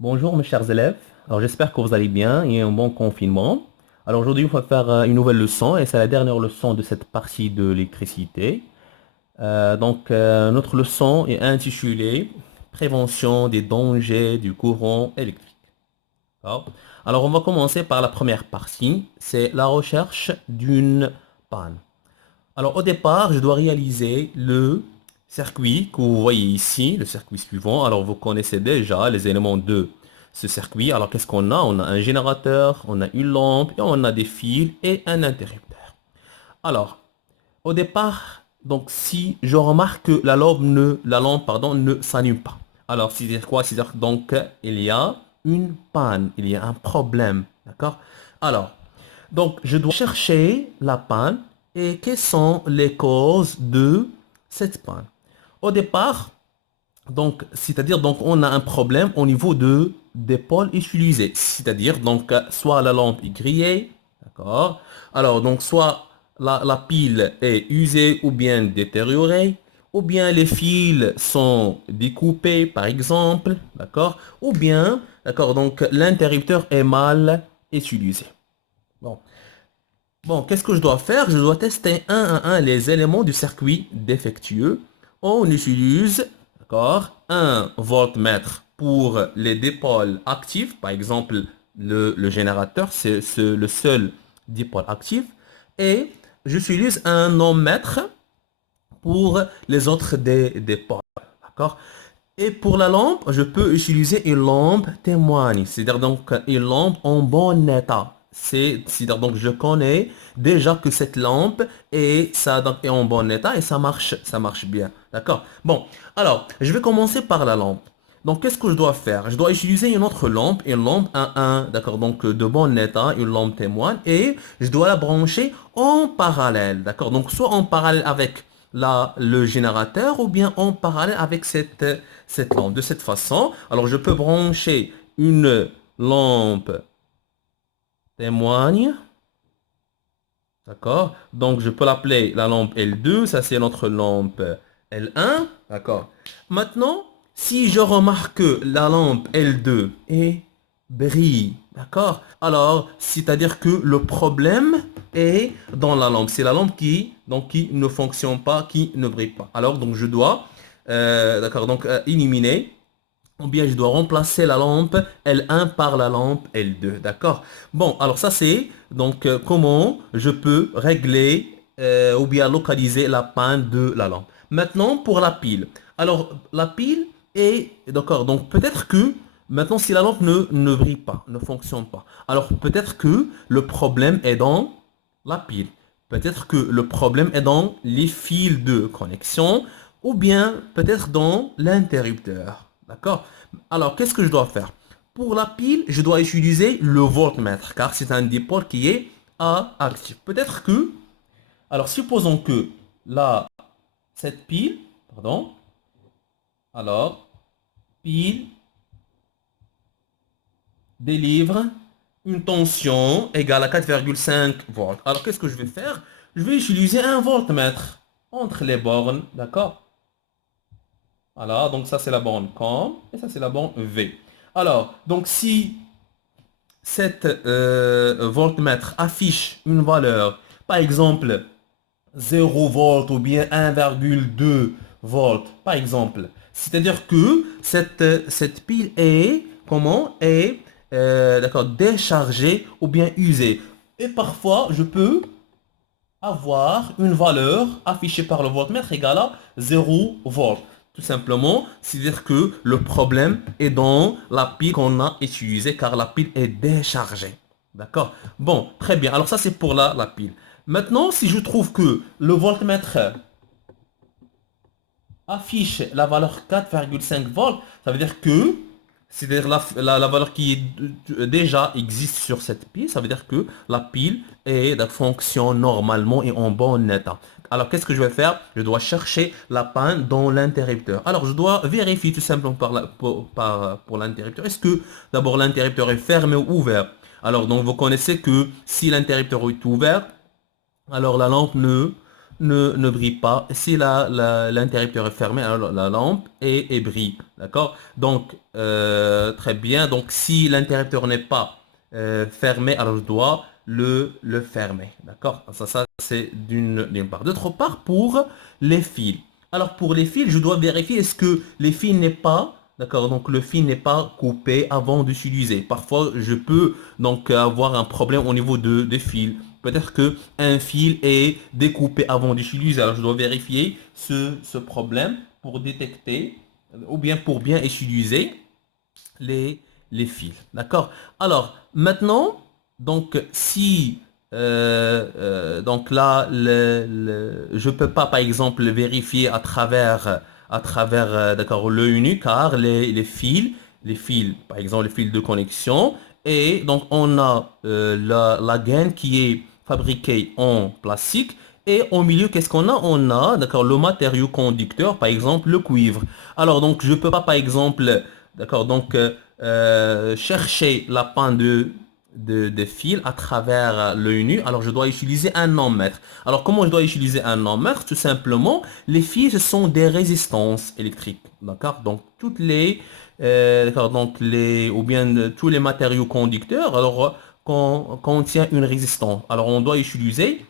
Bonjour mes chers élèves, alors j'espère que vous allez bien et un bon confinement. Alors aujourd'hui on va faire une nouvelle leçon et c'est la dernière leçon de cette partie de l'électricité. Notre leçon est intitulée Prévention des dangers du courant électrique. D'accord. Alors on va commencer par la première partie, c'est la recherche d'une panne. Alors au départ je dois réaliser le circuit que vous voyez ici, le circuit suivant. Alors vous connaissez déjà les éléments de ce circuit. Alors qu'est-ce qu'on a? On a un générateur, on a une lampe, et on a des fils et un interrupteur. Alors au départ, donc si je remarque que la lampe pardon, ne s'allume pas. Alors c'est quoi? C'est-à-dire donc il y a une panne, il y a un problème. D'accord? Alors donc, je dois chercher la panne et quelles sont les causes de cette panne. Au départ, donc, c'est-à-dire donc on a un problème au niveau des pôles utilisés. C'est-à-dire donc soit la lampe est grillée, d'accord? Alors donc soit la pile est usée ou bien détériorée, ou bien les fils sont découpés par exemple, d'accord? Ou bien, d'accord, donc l'interrupteur est mal utilisé. Bon. Bon, qu'est-ce que je dois faire? Je dois tester un à un les éléments du circuit défectueux. On utilise, d'accord, un voltmètre pour les dipôles actifs. Par exemple, le générateur, c'est le seul dipôle actif. Et j'utilise un ohmmètre pour les autres des pôles. D'accord? Et pour la lampe, je peux utiliser une lampe témoigne, c'est-à-dire donc une lampe en bon état. C'est-à-dire donc je connais déjà que cette lampe est en bon état et ça marche bien. D'accord? Bon, alors je vais commencer par la lampe. Donc qu'est-ce que je dois faire? Je dois utiliser une lampe à 1, d'accord, donc de bon état, une lampe témoigne, et je dois la brancher en parallèle, d'accord, donc soit en parallèle avec le générateur ou bien en parallèle avec cette lampe. De cette façon, alors je peux brancher une lampe témoigne, d'accord? Donc je peux l'appeler la lampe L2, ça c'est notre lampe L1, d'accord? Maintenant, si je remarque que la lampe L2 brille, d'accord? Alors, c'est-à-dire que le problème est dans la lampe. C'est la lampe qui ne fonctionne pas, qui ne brille pas. Alors, donc je dois, d'accord, donc éliminer ou bien je dois remplacer la lampe L1 par la lampe L2, d'accord? Bon, alors ça c'est donc comment je peux régler ou bien localiser la panne de la lampe. Maintenant pour la pile. Alors la pile est, d'accord, donc peut-être que maintenant si la lampe ne brille pas, ne fonctionne pas, alors peut-être que le problème est dans la pile. Peut-être que le problème est dans les fils de connexion ou bien peut-être dans l'interrupteur. D'accord? Alors, qu'est-ce que je dois faire? Pour la pile, je dois utiliser le voltmètre, car c'est un dipôle qui est A actif. Peut-être que, alors supposons que là, cette pile, pardon, alors, pile délivre une tension égale à 4,5 volts. Alors, qu'est-ce que je vais faire? Je vais utiliser un voltmètre entre les bornes, d'accord? Voilà, donc ça c'est la borne COM et ça c'est la borne V. Alors, donc si cette voltmètre affiche une valeur, par exemple 0 volt ou bien 1,2 volt, par exemple, c'est-à-dire que cette pile est, comment, est, d'accord, déchargée ou bien usée. Et parfois, je peux avoir une valeur affichée par le voltmètre égale à 0 volt. Tout simplement, c'est-à-dire que le problème est dans la pile qu'on a utilisée car la pile est déchargée. D'accord? Bon, très bien. Alors ça, c'est pour la pile. Maintenant, si je trouve que le voltmètre affiche la valeur 4,5 volts, ça veut dire que, c'est-à-dire la valeur qui déjà existe sur cette pile, ça veut dire que la pile fonctionne normalement et en bon état. Alors, qu'est-ce que je vais faire? Je dois chercher la panne dans l'interrupteur. Alors, je dois vérifier tout simplement pour l'interrupteur. Est-ce que d'abord l'interrupteur est fermé ou ouvert? Alors, donc, vous connaissez que si l'interrupteur est ouvert, alors la lampe ne brille pas. Si l'interrupteur est fermé, alors la lampe brille. D'accord? Donc, très bien. Donc, si l'interrupteur n'est pas fermé, alors je dois le fermer. D'accord? Ça c'est d'une part. D'autre part, pour les fils. Alors, pour les fils, je dois vérifier est-ce que les fils n'est pas, d'accord, donc le fil n'est pas coupé avant d'utiliser. Parfois, je peux donc avoir un problème au niveau des fils. Peut-être que un fil est découpé avant d'utiliser. Alors, je dois vérifier ce problème pour détecter ou bien pour bien utiliser les fils. D'accord? Alors, maintenant, donc, si donc là, je ne peux pas, par exemple, vérifier à travers d'accord, l'ONU, car les fils, par exemple, les fils de connexion, et donc on a la gaine qui est fabriquée en plastique, et au milieu, qu'est-ce qu'on a? On a, d'accord, le matériau conducteur, par exemple, le cuivre. Alors, donc, je ne peux pas, par exemple, d'accord, donc, chercher la panne de fil à travers l'ONU, alors je dois utiliser un non-mètre. Alors comment je dois utiliser un non-mètre? Tout simplement, les fils, ce sont des résistances électriques. D'accord? Donc toutes d'accord, donc ou bien tous les matériaux conducteurs, alors contient une résistance. Alors on doit utiliser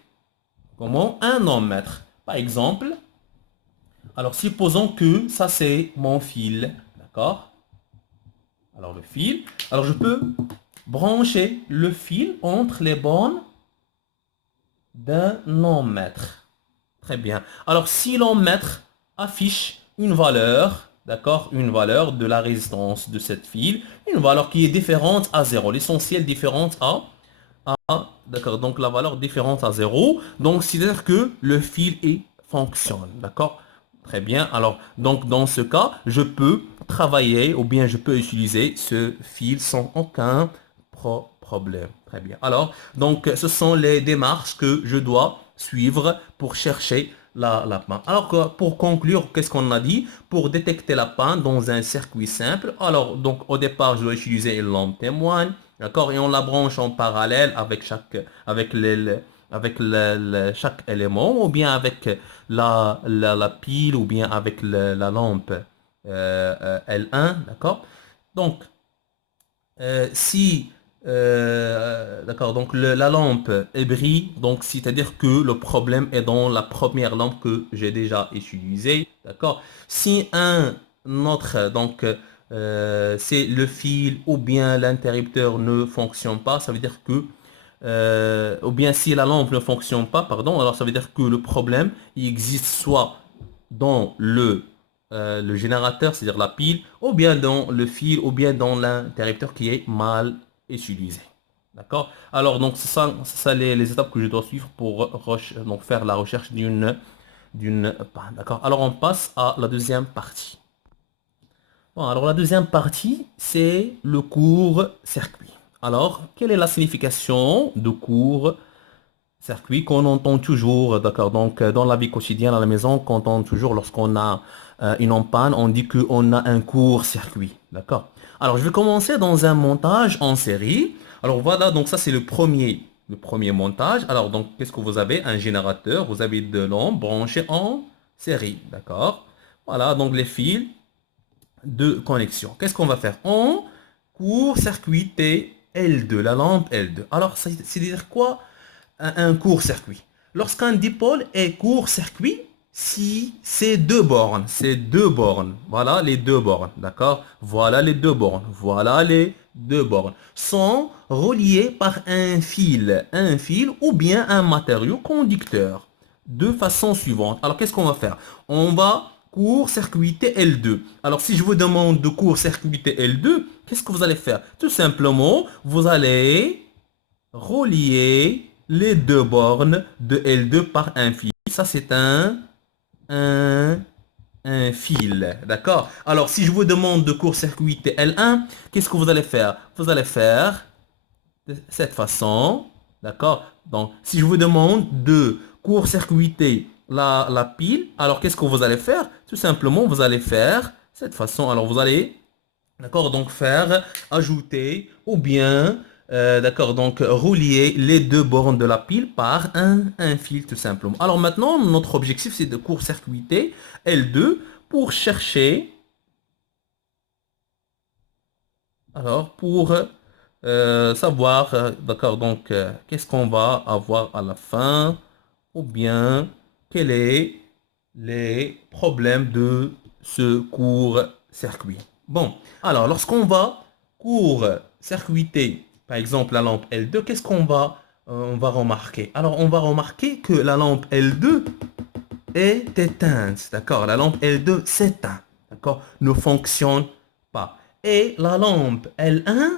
comment? Un non-mètre. Par exemple, alors supposons que ça c'est mon fil. D'accord? Alors le fil. Alors je peux brancher le fil entre les bornes d'un non-mètre. Très bien. Alors si l'ohmmètre affiche une valeur, d'accord, une valeur de la résistance de cette fil, une valeur qui est différente à zéro, l'essentiel différente d'accord, donc la valeur différente à zéro, donc c'est-à-dire que le fil fonctionne, d'accord? Très bien. Alors, donc dans ce cas, je peux travailler ou bien je peux utiliser ce fil sans aucun problème. Très bien. Alors, donc ce sont les démarches que je dois suivre pour chercher la panne. Alors, pour conclure, qu'est-ce qu'on a dit? Pour détecter la panne dans un circuit simple, alors, donc au départ, je dois utiliser une lampe témoigne. D'accord? Et on la branche en parallèle avec chaque élément, ou bien avec la pile, ou bien avec la lampe L1. D'accord? Donc, si d'accord, donc la lampe brille, donc c'est-à-dire que le problème est dans la première lampe que j'ai déjà utilisée. D'accord? Si un autre, donc c'est le fil ou bien l'interrupteur ne fonctionne pas, ça veut dire que ou bien si la lampe ne fonctionne pas, pardon, alors ça veut dire que le problème il existe soit dans le générateur, c'est-à-dire la pile, ou bien dans le fil, ou bien dans l'interrupteur qui est mal utilisé. D'accord? Alors, donc, c'est ça les étapes que je dois suivre pour donc, faire la recherche d'une panne. D'accord? Alors, on passe à la deuxième partie. Bon, alors, la deuxième partie, c'est le court-circuit. Alors, quelle est la signification de court-circuit qu'on entend toujours, d'accord? Donc, dans la vie quotidienne à la maison, qu'on entend toujours lorsqu'on a une en panne, on dit qu'on a un court-circuit, d'accord? Alors, je vais commencer dans un montage en série. Alors, voilà, donc ça, c'est le premier montage. Alors, donc, qu'est-ce que vous avez? Un générateur, vous avez de lampes branchées en série, d'accord? Voilà, donc les fils de connexion. Qu'est-ce qu'on va faire? On court-circuiter L2, la lampe L2. Alors, c'est-à-dire quoi un court-circuit? Lorsqu'un dipôle est court-circuit, si c'est deux bornes, voilà les deux bornes, d'accord? Voilà les deux bornes, voilà les deux bornes, sont reliées par un fil ou bien un matériau conducteur, de façon suivante. Alors, qu'est-ce qu'on va faire? On va court-circuiter L2. Alors, si je vous demande de court-circuiter L2, qu'est-ce que vous allez faire? Tout simplement, vous allez relier les deux bornes de L2 par un fil. Ça, c'est un, un fil. D'accord? Alors, si je vous demande de court-circuiter L1, qu'est-ce que vous allez faire? Vous allez faire de cette façon. D'accord? Donc, si je vous demande de court-circuiter la pile, alors qu'est-ce que vous allez faire? Tout simplement, vous allez faire cette façon. Alors, vous allez, d'accord, donc faire, ajouter ou bien d'accord, donc relier les deux bornes de la pile par un fil tout simplement. Alors maintenant, notre objectif, c'est de court-circuiter L2 pour chercher, alors pour savoir, d'accord, donc qu'est-ce qu'on va avoir à la fin, ou bien quels sont les problèmes de ce court-circuit. Bon, alors lorsqu'on va court-circuiter, par exemple, la lampe L2, qu'est-ce on va remarquer? Alors, on va remarquer que la lampe L2 est éteinte, d'accord? La lampe L2 s'éteint, d'accord? Ne fonctionne pas. Et la lampe L1,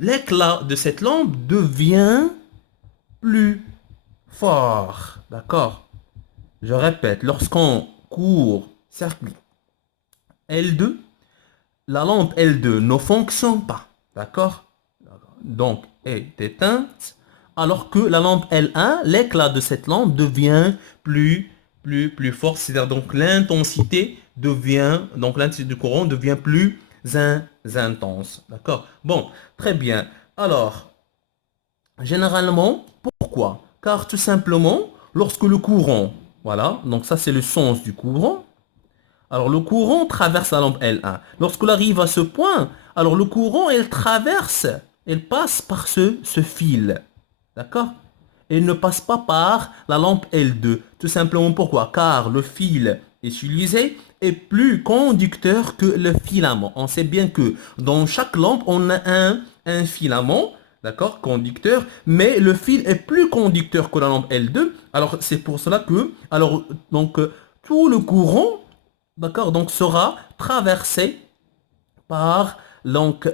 l'éclat de cette lampe devient plus fort, d'accord? Je répète, lorsqu'on court circuit L2, la lampe L2 ne fonctionne pas, d'accord? Donc, est éteinte, alors que la lampe L1, l'éclat de cette lampe devient plus fort, c'est-à-dire donc l'intensité devient, donc l'intensité du courant devient plus intense, d'accord? Bon, très bien. Alors, généralement, pourquoi? Car tout simplement, lorsque le courant, voilà, donc ça c'est le sens du courant, alors le courant traverse la lampe L1. Lorsqu'il arrive à ce point, alors le courant, il traverse, il passe par ce fil. D'accord? Il ne passe pas par la lampe L2. Tout simplement pourquoi? Car le fil utilisé est plus conducteur que le filament. On sait bien que dans chaque lampe, on a un filament, d'accord, conducteur, mais le fil est plus conducteur que la lampe L2. Alors c'est pour cela que, alors donc tout le courant, d'accord, donc sera traversé par donc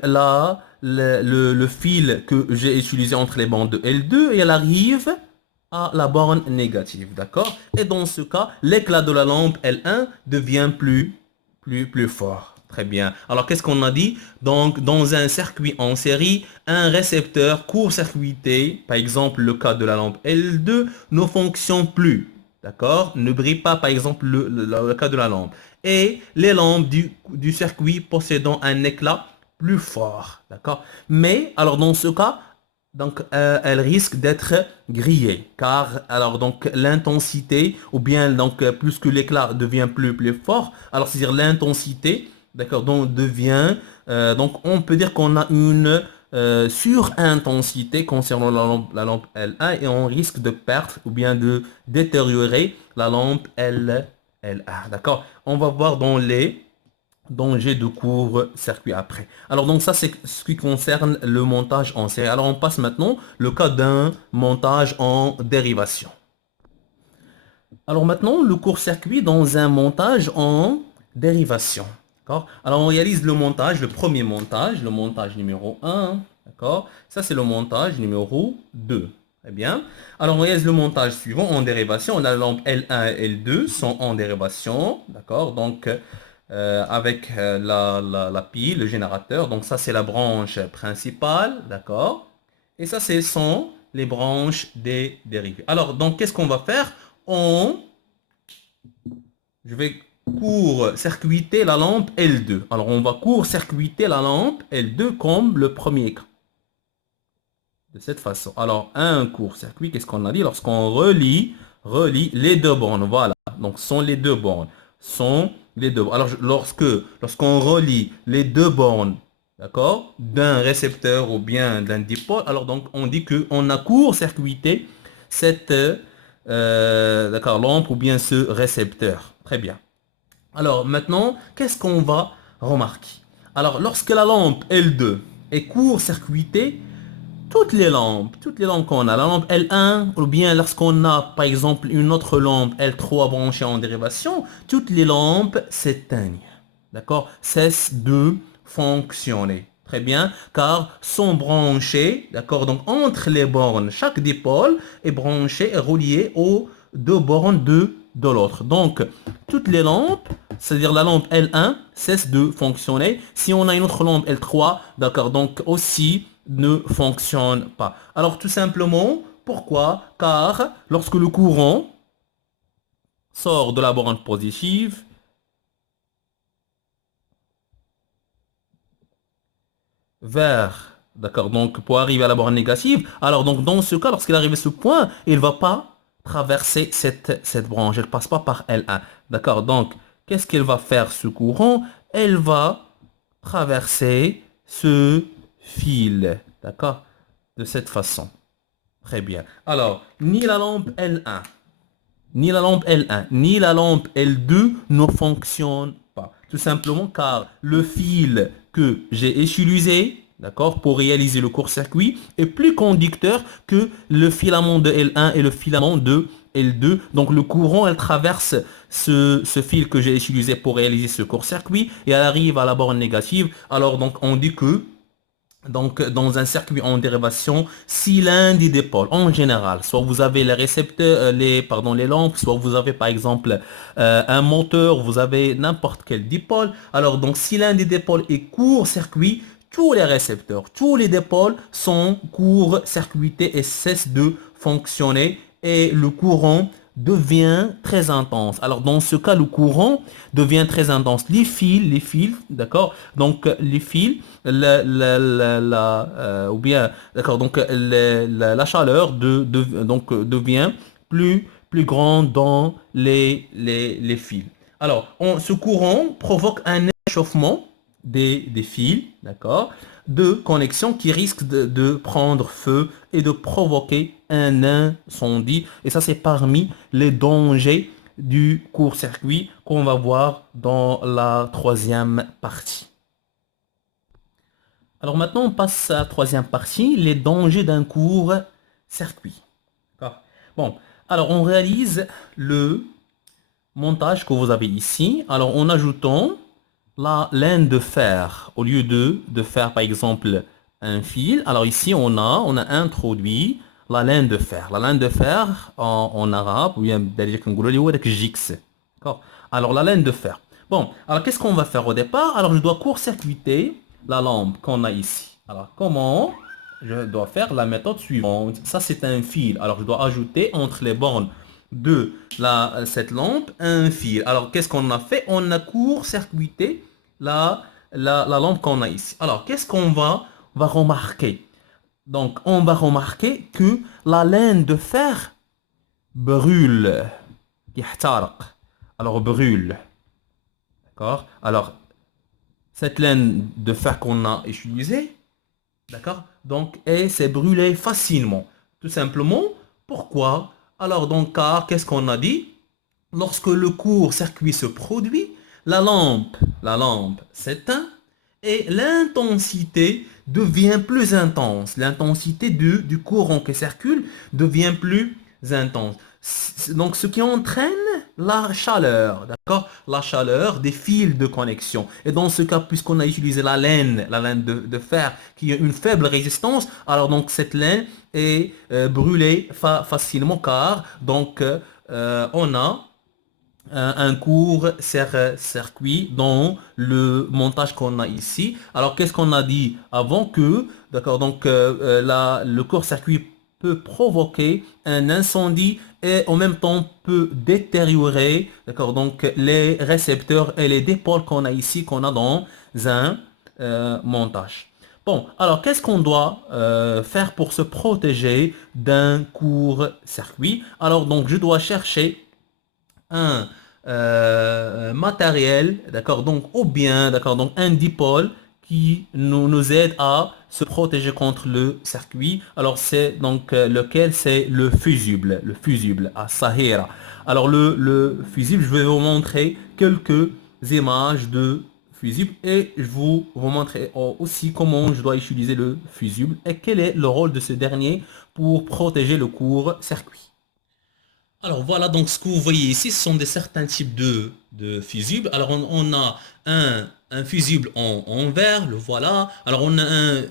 le fil que j'ai utilisé entre les bandes de L2 et elle arrive à la borne négative, d'accord? Et dans ce cas, l'éclat de la lampe L1 devient plus fort. Très bien. Alors, qu'est-ce qu'on a dit? Donc, dans un circuit en série, un récepteur court-circuité, par exemple le cas de la lampe L2, ne fonctionne plus. D'accord? Ne brille pas, par exemple, le cas de la lampe. Et les lampes du circuit possédant un éclat plus fort. D'accord? Mais, alors dans ce cas, donc, elle risque d'être grillée. Car, alors, donc, l'intensité, ou bien, donc, plus que l'éclat devient plus fort, alors, c'est-à-dire l'intensité, d'accord, donc, devient, donc, on peut dire qu'on a une surintensité concernant la lampe L1 et on risque de perdre ou bien de détériorer la lampe L1. D'accord? On va voir dans les dangers de court-circuit après. Alors donc ça c'est ce qui concerne le montage en série. Alors on passe maintenant le cas d'un montage en dérivation. Alors maintenant le court-circuit dans un montage en dérivation. D'accord? Alors on réalise le montage, le premier montage, le montage numéro 1. D'accord? Ça c'est le montage numéro 2. Très bien. Alors on réalise le montage suivant en dérivation. On a la lampe L1 et L2 sont en dérivation. D'accord? Donc avec la pile, le générateur. Donc ça, c'est la branche principale, d'accord? Et ça, ce sont les branches des dérivés. Alors, donc, qu'est-ce qu'on va faire? Je vais court-circuiter la lampe L2. Alors, on va court-circuiter la lampe L2 comme le premier cas. De cette façon. Alors, un court-circuit, qu'est-ce qu'on a dit? Lorsqu'on relie les deux bornes. Voilà. Donc, ce sont les deux bornes. Sont les deux bornes. Alors, lorsqu'on relie les deux bornes, d'accord, d'un récepteur ou bien d'un dipôle, alors donc, on dit qu'on a court-circuité cette d'accord, lampe ou bien ce récepteur. Très bien. Alors, maintenant, qu'est-ce qu'on va remarquer? Alors, lorsque la lampe L2 est court-circuitée, toutes les lampes qu'on a, la lampe L1, ou bien lorsqu'on a par exemple une autre lampe L3 branchée en dérivation, toutes les lampes s'éteignent. D'accord? Cessent de fonctionner. Très bien, car sont branchées, d'accord, donc entre les bornes, chaque dipôle est branché et relié aux deux bornes de l'autre. Donc, toutes les lampes, c'est-à-dire la lampe L1, cesse de fonctionner. Si on a une autre lampe L3, d'accord, donc aussi ne fonctionne pas. Alors tout simplement, pourquoi? Car lorsque le courant sort de la borne positive vers D'accord, donc pour arriver à la borne négative, alors donc dans ce cas, lorsqu'il arrive à ce point, il ne va pas traverser cette branche, elle ne passe pas par L1. D'accord, donc qu'est-ce qu'il va faire ce courant? Elle va traverser ce fil, d'accord, de cette façon. Très bien. Alors, ni la lampe L1, ni la lampe L1, ni la lampe L2 ne fonctionnent pas. Tout simplement car le fil que j'ai utilisé, d'accord, pour réaliser le court-circuit est plus conducteur que le filament de L1 et le filament de L2. Donc le courant, elle traverse ce fil que j'ai utilisé pour réaliser ce court-circuit et elle arrive à la borne négative. Alors donc on dit que donc, dans un circuit en dérivation, si l'un des dipôles, en général, soit vous avez les récepteurs, les lampes, soit vous avez par exemple un moteur, vous avez n'importe quel dipôle. Alors, donc, si l'un des dipôles est court-circuit, tous les récepteurs, tous les dipôles sont court-circuités et cessent de fonctionner et le courant devient très intense. Alors, dans ce cas, le courant devient très intense. Les fils, d'accord? Donc, les fils, ou bien, d'accord, donc la chaleur donc, devient plus grande dans les fils. Alors, ce courant provoque un échauffement des fils, d'accord, de connexion qui risque de prendre feu et de provoquer un incendie. Et ça, c'est parmi les dangers du court-circuit qu'on va voir dans la troisième partie. Alors maintenant, on passe à la troisième partie, les dangers d'un court-circuit. D'accord. Bon, alors on réalise le montage que vous avez ici. Alors en ajoutant la laine de fer, au lieu de faire par exemple un fil, alors ici on a introduit la laine de fer. La laine de fer en arabe, ou bien Jix. D'accord. Alors la laine de fer. Bon, alors qu'est-ce qu'on va faire au départ? Alors je dois court-circuiter la lampe qu'on a ici. Alors comment? Je dois faire la méthode suivante. Ça c'est un fil. Alors je dois ajouter entre les bornes de cette lampe un fil. Alors qu'est-ce qu'on a fait? On a court-circuité la lampe qu'on a ici. Alors qu'est-ce qu'on va remarquer? Donc on va remarquer que la laine de fer brûle. Alors brûle. D'accord? Alors cette laine de fer qu'on a utilisée, d'accord? Donc, et c'est brûlé facilement. Tout simplement, pourquoi? Alors, donc, car, qu'est-ce qu'on a dit? Lorsque le court-circuit se produit, la lampe s'éteint et l'intensité devient plus intense. L'intensité du courant qui circule devient plus intense. Donc, ce qui entraîne la chaleur, d'accord? La chaleur des fils de connexion. Et dans ce cas, puisqu'on a utilisé la laine de fer, qui a une faible résistance, alors donc cette laine est brûlée facilement car donc on a un court circuit dans le montage qu'on a ici. Alors, qu'est-ce qu'on a dit avant que, d'accord, donc le court-circuit peut provoquer un incendie et en même temps peut détériorer, d'accord, donc les récepteurs et les dipôles qu'on a ici, qu'on a dans un montage. Bon, alors qu'est-ce qu'on doit faire pour se protéger d'un court-circuit? Alors, donc, je dois chercher un matériel, d'accord, donc, ou bien, d'accord, donc un dipôle qui nous aide à se protéger contre le circuit. Alors, c'est donc lequel? C'est le fusible à Sahara. Alors, le fusible, je vais vous montrer quelques images de fusible et je vous montrer aussi comment je dois utiliser le fusible et quel est le rôle de ce dernier pour protéger le court-circuit. Alors voilà, donc ce que vous voyez ici, ce sont des certains types de fusibles. Alors on a un fusible en verre, le voilà. Alors on a un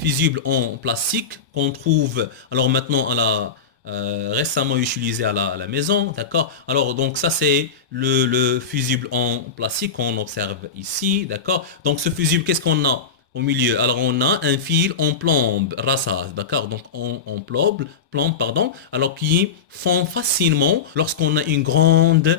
fusible en plastique qu'on trouve alors maintenant récemment utilisé à la maison, d'accord? Alors donc ça c'est le fusible en plastique qu'on observe ici, d'accord? Donc ce fusible, qu'est-ce qu'on a? Au milieu, alors on a un fil en plombe, rasa, d'accord, donc en plombe, pardon, alors qui fond facilement lorsqu'on a une grande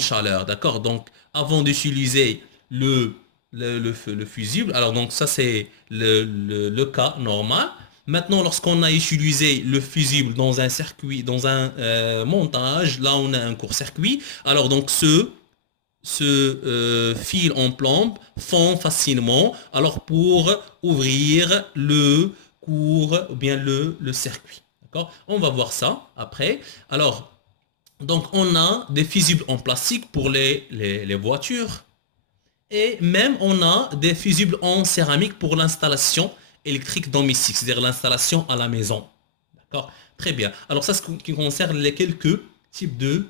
chaleur, d'accord. Donc avant d'utiliser le le fusible. Alors donc ça c'est le cas normal. Maintenant, lorsqu'on a utilisé le fusible dans un circuit, dans un montage, là on a un court-circuit. Alors donc ce fil en plomb fond facilement. Alors pour ouvrir le court ou bien le circuit. D'accord? On va voir ça après. Alors, donc on a des fusibles en plastique pour les voitures. Et même on a des fusibles en céramique pour l'installation électrique domestique, c'est-à-dire l'installation à la maison. D'accord? Très bien. Alors ça, c'est ce qui concerne les quelques types de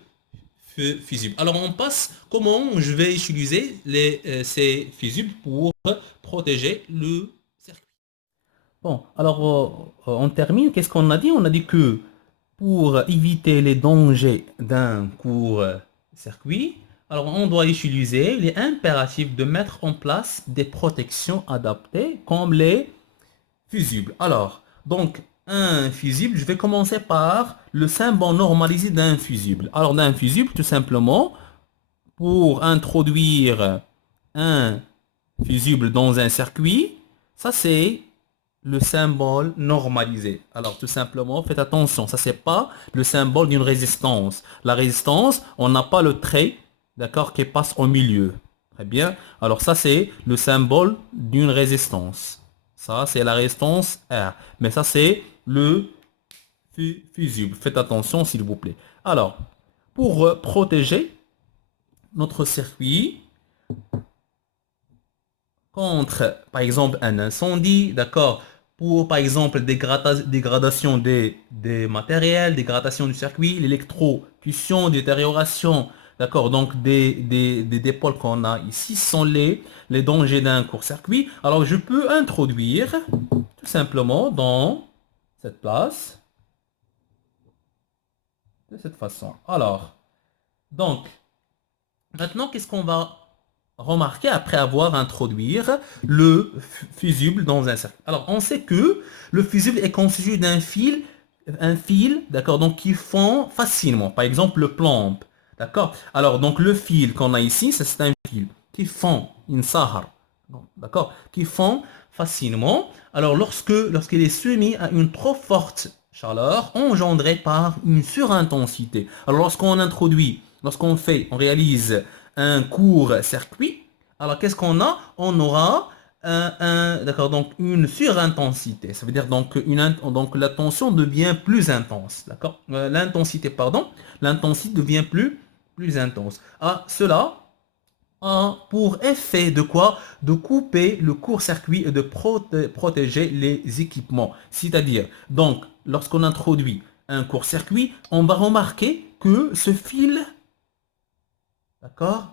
fusibles. Alors on passe comment je vais utiliser ces fusibles pour protéger le circuit. Bon, alors on termine. Qu'est-ce qu'on a dit? On a dit que pour éviter les dangers d'un court-circuit, alors on doit utiliser, il est impératif de mettre en place des protections adaptées comme les fusibles. Alors, donc un fusible, je vais commencer par le symbole normalisé d'un fusible. Alors d'un fusible, tout simplement, pour introduire un fusible dans un circuit, ça c'est le symbole normalisé. Alors tout simplement, faites attention, ça c'est pas le symbole d'une résistance. La résistance, on n'a pas le trait, d'accord, qui passe au milieu. Très bien. Alors ça c'est le symbole d'une résistance. Ça c'est la résistance R. Mais ça c'est le fusible. Faites attention s'il vous plaît. Alors, pour protéger notre circuit contre, par exemple, un incendie, d'accord, pour, par exemple, dégradation des matériels, dégradation du circuit, l'électrocution, détérioration, d'accord, donc des pôles qu'on a ici sont les dangers d'un court-circuit. Alors, je peux introduire tout simplement dans cette place, de cette façon. Alors, donc, maintenant, qu'est-ce qu'on va remarquer après avoir introduit le fusible dans un cercle? Alors, on sait que le fusible est constitué d'un fil, un fil, d'accord, donc qui fond facilement. Par exemple, le plomb, d'accord. Alors, donc le fil qu'on a ici, c'est un fil qui fond, une sahar, d'accord, qui fond facilement. Alors, lorsqu'il est soumis à une trop forte chaleur engendrée par une surintensité. Alors, lorsqu'on réalise un court circuit, alors qu'est-ce qu'on a? On aura d'accord, donc une surintensité. Ça veut dire donc la tension devient plus intense. D'accord? L'intensité, pardon, l'intensité devient plus intense. Cela a pour effet de quoi? De couper le court-circuit et de protéger les équipements. C'est-à-dire, donc, lorsqu'on introduit un court-circuit, on va remarquer que ce fil, d'accord,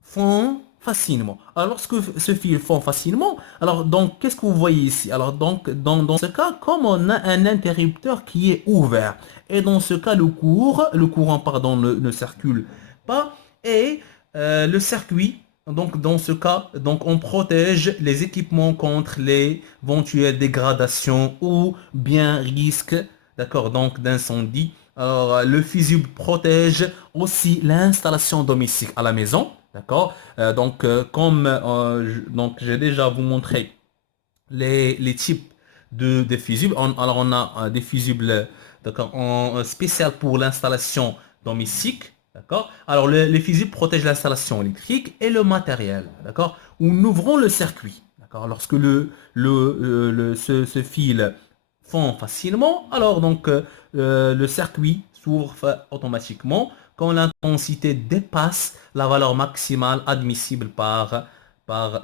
fond facilement. Alors, lorsque ce fil fond facilement, alors donc, qu'est-ce que vous voyez ici? Alors, donc, dans ce cas, comme on a un interrupteur qui est ouvert, et dans ce cas, le courant, pardon, ne circule pas, et le circuit, donc dans ce cas, donc on protège les équipements contre les éventuelles dégradations ou bien risques, d'accord, donc d'incendie. Alors, le fusible protège aussi l'installation domestique à la maison. D'accord? Donc j'ai déjà vous montré les types de fusibles. Alors, on a des fusibles d'accord, spécial pour l'installation domestique. D'accord? Alors, les fusibles protègent l'installation électrique et le matériel. D'accord? Où nous ouvrons le circuit. D'accord? Lorsque ce fil fond facilement, alors donc le circuit s'ouvre automatiquement quand l'intensité dépasse la valeur maximale admissible par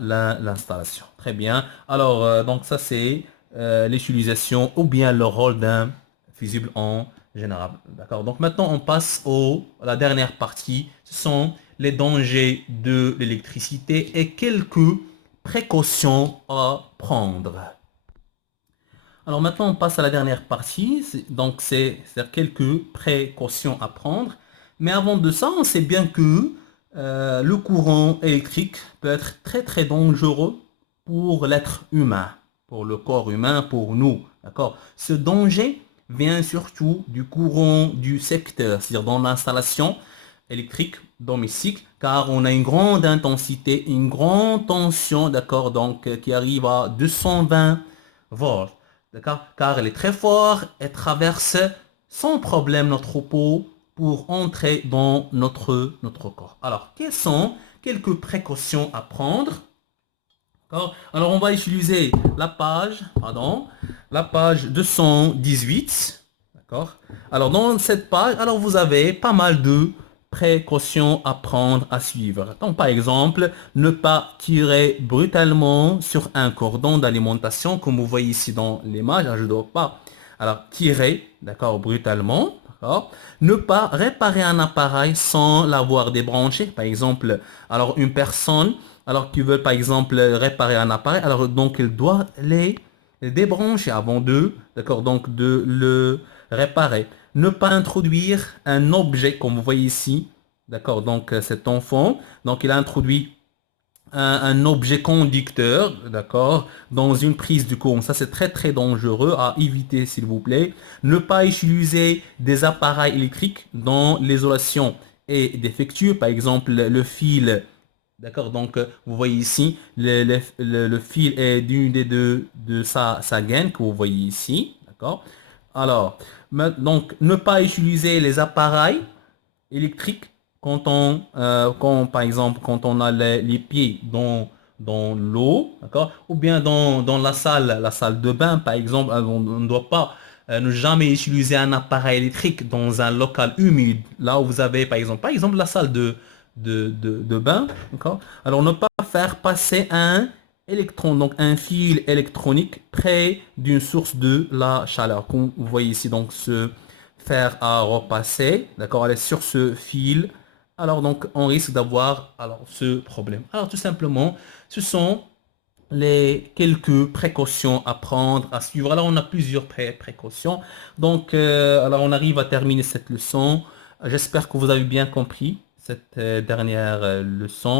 l'installation. Très bien. Alors, donc ça c'est l'utilisation ou bien le rôle d'un fusible en général. D'accord. Donc maintenant on passe à la dernière partie. Ce sont les dangers de l'électricité et quelques précautions à prendre. Alors maintenant, on passe à la dernière partie. Donc, c'est quelques précautions à prendre. Mais avant de ça, on sait bien que le courant électrique peut être très très dangereux pour l'être humain, pour le corps humain, pour nous. D'accord? Ce danger vient surtout du courant du secteur, c'est-à-dire dans l'installation électrique d'hémicycle, car on a une grande intensité, une grande tension, d'accord, donc qui arrive à 220 volts, d'accord, car elle est très forte et traverse sans problème notre peau pour entrer dans notre corps. Alors, quelles sont quelques précautions à prendre? Alors, on va utiliser la page 218. D'accord. Alors, dans cette page, alors vous avez pas mal de précautions à prendre, à suivre. Donc, par exemple, ne pas tirer brutalement sur un cordon d'alimentation, comme vous voyez ici dans l'image. Je ne dois pas. Alors, tirer, d'accord, brutalement. D'accord. Ne pas réparer un appareil sans l'avoir débranché. Par exemple, alors une personne alors qui veut par exemple réparer un appareil, alors donc il doit les débrancher avant d'accord, donc de le réparer. Ne pas introduire un objet comme vous voyez ici, d'accord, donc cet enfant, donc il a introduit un objet conducteur, d'accord, dans une prise de courant. Ça, c'est très, très dangereux à éviter, s'il vous plaît. Ne pas utiliser des appareils électriques dont l'isolation est défectueuse. Par exemple, le fil. D'accord, donc vous voyez ici, le fil est d'une des deux de sa gaine que vous voyez ici. D'accord. Alors, donc ne pas utiliser les appareils électriques quand par exemple, quand on a les pieds dans l'eau, d'accord, ou bien dans la salle de bain, par exemple, on ne doit pas ne jamais utiliser un appareil électrique dans un local humide, là où vous avez, par exemple, la salle de bain, d'accord. Alors, ne pas faire passer un électron, donc un fil électronique près d'une source de la chaleur, comme vous voyez ici, donc ce faire à repasser, d'accord, aller sur ce fil, alors donc on risque d'avoir alors ce problème. Alors tout simplement, ce sont les quelques précautions à prendre, à suivre. Alors on a plusieurs précautions. Donc alors on arrive à terminer cette leçon. J'espère que vous avez bien compris cette dernière leçon.